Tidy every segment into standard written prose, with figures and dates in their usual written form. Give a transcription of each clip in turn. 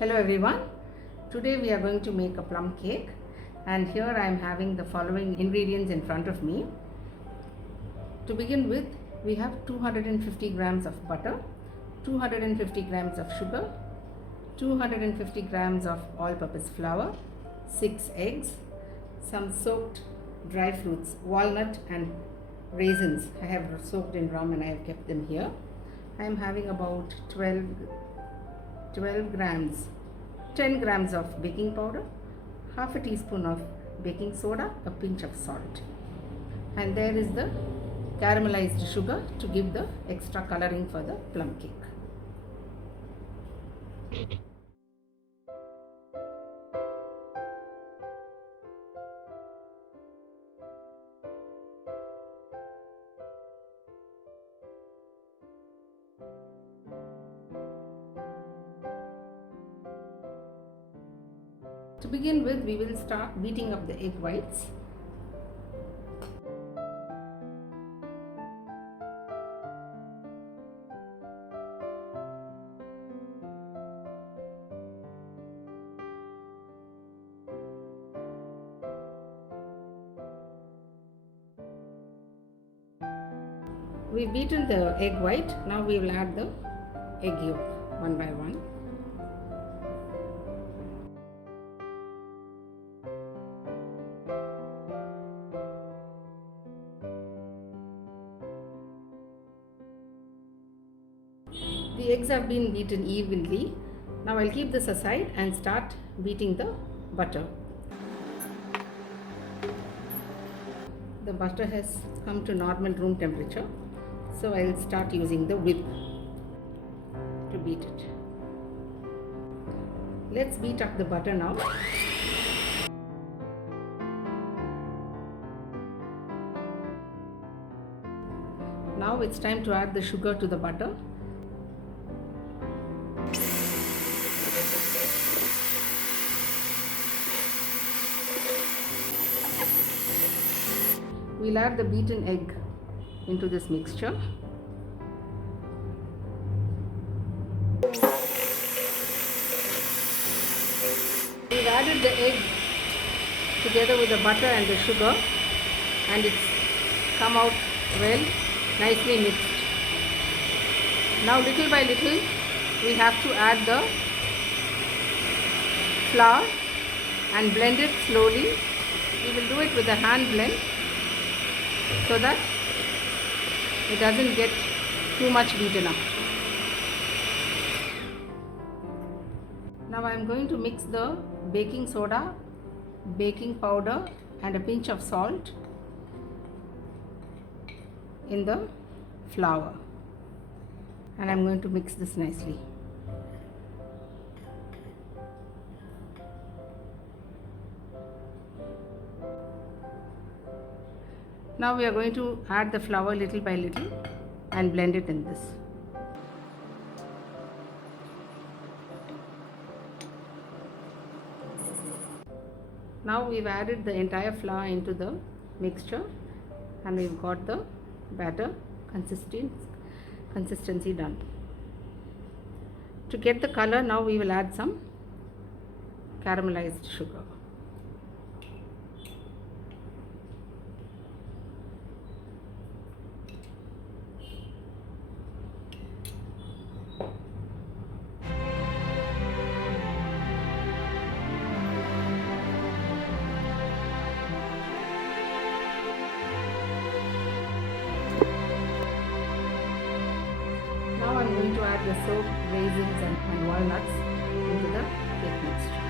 Hello everyone, today we are going to make a plum cake, and here I am having the following ingredients in front of me. To begin with, we have 250 grams of butter, 250 grams of sugar, 250 grams of all-purpose flour, 6 eggs, some soaked dry fruits, walnut and raisins. I have soaked in rum and I have kept them here. I am having about 10 grams of baking powder, half a teaspoon of baking soda, a pinch of salt. And there is the caramelized sugar to give the extra coloring for the plum cake. To begin with, we will start beating up the egg whites. We've beaten the egg white. Now we will add the egg yolk one by one. The eggs have been beaten evenly. Now I'll keep this aside and start beating the butter. The butter has come to normal room temperature, so I'll start using the whip to beat it. Let's beat up the butter now. Now it's time to add the sugar to the butter. We'll add the beaten egg into this mixture. We've added the egg together with the butter and the sugar, and it's come out well, nicely mixed. Now little by little we have to add the flour and blend it slowly. We will do it with a hand blend so that it doesn't get too much beaten up. Now I am going to mix the baking soda, baking powder and a pinch of salt in the flour, and I am going to mix this nicely. Now we are going to add the flour little by little and blend it in this. Now we've added the entire flour into the mixture and we've got the batter consistency done. To get the color, now we will add some caramelized sugar. Now I'm going to add the soaked raisins and walnuts into the cake mixture.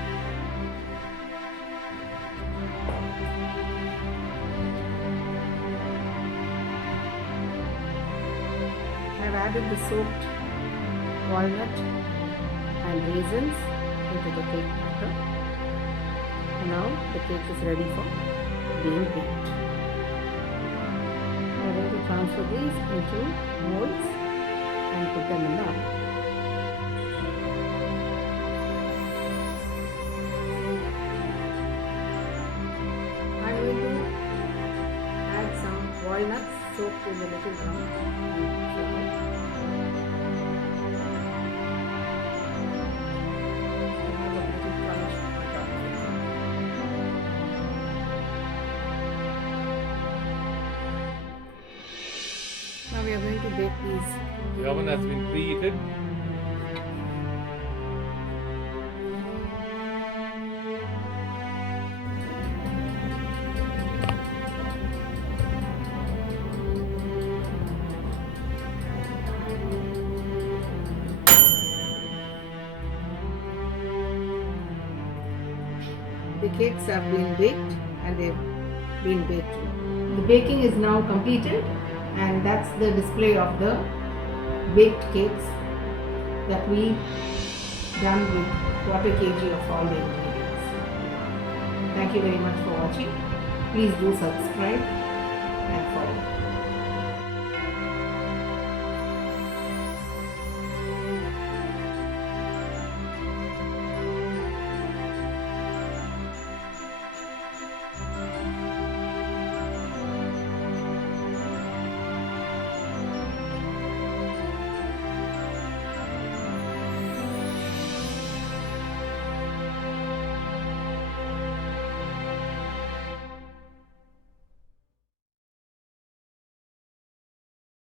I've added the soaked walnut and raisins into the cake batter. Now the cake is ready for being baked. I'm going to transfer these into molds and put them in the oven. I'm going to add some walnuts soaked in a little rum and flour. we are going to bake these. The oven has been preheated. The cakes have been baked and they've been baked. The baking is now completed, and that's the display of the baked cakes that we done with quarter kg of all the ingredients. Thank you very much for watching. Please do subscribe and follow.